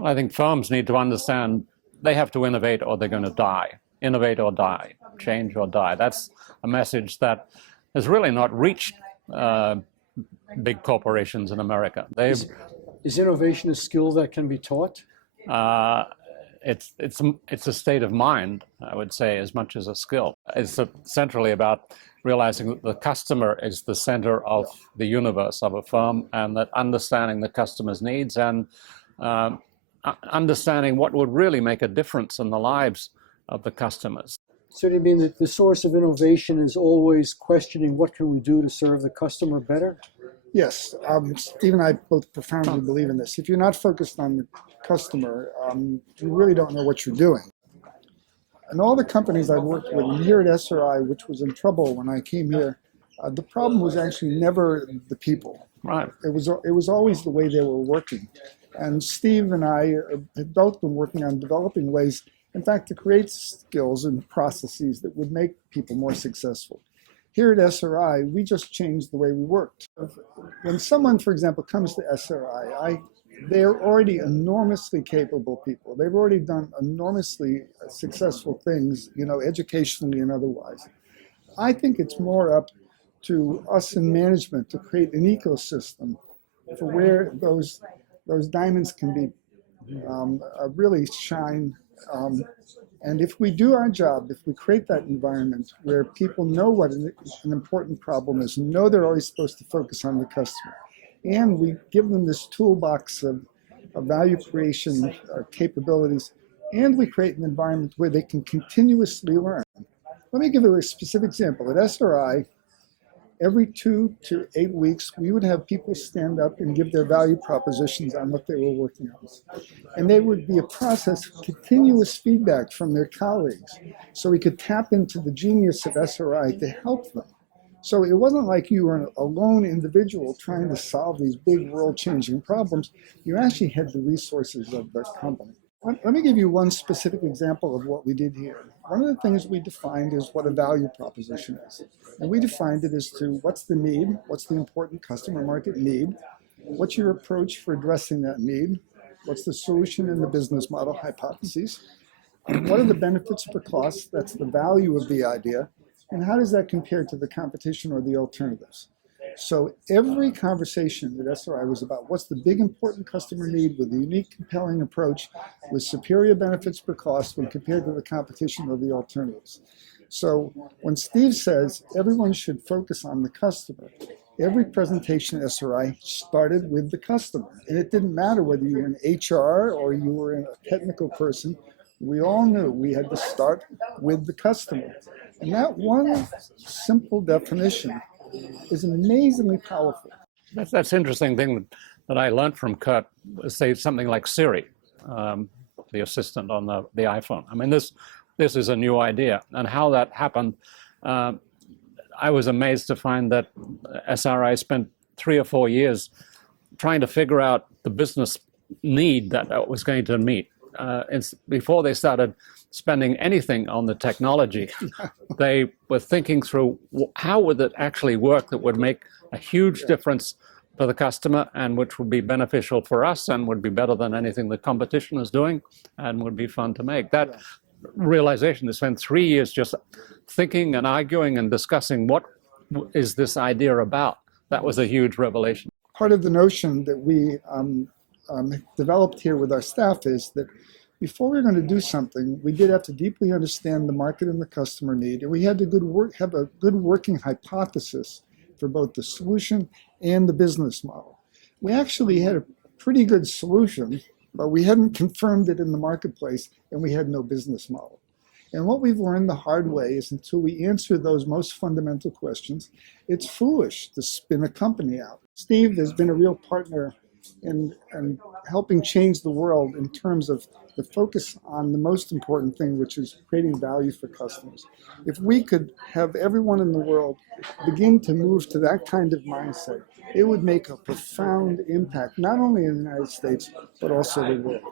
I think firms need to understand they have to innovate or they're going to die. Innovate or die, change or die. That's a message that has really not reached big corporations in America. Is innovation a skill that can be taught? Uh, it's a state of mind, I would say, as much as a skill. It's centrally about realizing that the customer is the center of the universe of a firm, and that understanding the customer's needs and understanding what would really make a difference in the lives of the customers. So do you mean that the source of innovation is always questioning what can we do to serve the customer better? Yes, Steve and I both profoundly believe in this. If you're not focused on the customer, you really don't know what you're doing. And all the companies I've worked with, and here at SRI, which was in trouble when I came here, the problem was actually never the people. Right. It was always the way they were working. And Steve and I have both been working on developing ways, in fact, to create skills and processes that would make people more successful. Here at SRI, we just changed the way we worked. When someone, for example, comes to SRI, they're already enormously capable people. They've already done enormously successful things, educationally and otherwise. I think it's more up to us in management to create an ecosystem for where those diamonds can be really shine. And if we do our job, if we create that environment where people know what an important problem is, know they're always supposed to focus on the customer, and we give them this toolbox of value creation capabilities, and we create an environment where they can continuously learn. Let me give you a specific example. At SRI, every 2 to 8 weeks, we would have people stand up and give their value propositions on what they were working on. And there would be a process of continuous feedback from their colleagues, so we could tap into the genius of SRI to help them. So it wasn't like you were a lone individual trying to solve these big world-changing problems. You actually had the resources of the company. Let me give you one specific example of what we did here. One of the things we defined is what a value proposition is. And we defined it as to what's the need, what's the important customer market need, what's your approach for addressing that need, what's the solution in the business model hypotheses, what are the benefits per cost, that's the value of the idea, and how does that compare to the competition or the alternatives? So every conversation at SRI was about what's the big important customer need with a unique, compelling approach with superior benefits per cost when compared to the competition or the alternatives. So when Steve says everyone should focus on the customer, every presentation at SRI started with the customer. And it didn't matter whether you were in HR or you were a technical person, we all knew we had to start with the customer. And that one simple definition is amazingly powerful. That's an interesting thing that I learned from Curt, say something like Siri, the assistant on the iPhone. I mean, this is a new idea. And how that happened, I was amazed to find that SRI spent 3 or 4 years trying to figure out the business need that it was going to meet. Before they started spending anything on the technology, they were thinking through how would it actually work that would make a huge difference for the customer and which would be beneficial for us and would be better than anything the competition is doing and would be fun to make. That realization, they spent 3 years just thinking and arguing and discussing what is this idea about. That was a huge revelation. Part of the notion that we developed here with our staff is that before we were going to do something, we did have to deeply understand the market and the customer need, and we had to have a good working hypothesis for both the solution and the business model. We actually had a pretty good solution, but we hadn't confirmed it in the marketplace, and we had no business model. And what we've learned the hard way is until we answer those most fundamental questions, it's foolish to spin a company out. Steve has been a real partner in helping change the world in terms of the focus on the most important thing, which is creating value for customers. If we could have everyone in the world begin to move to that kind of mindset, it would make a profound impact, not only in the United States, but also the world.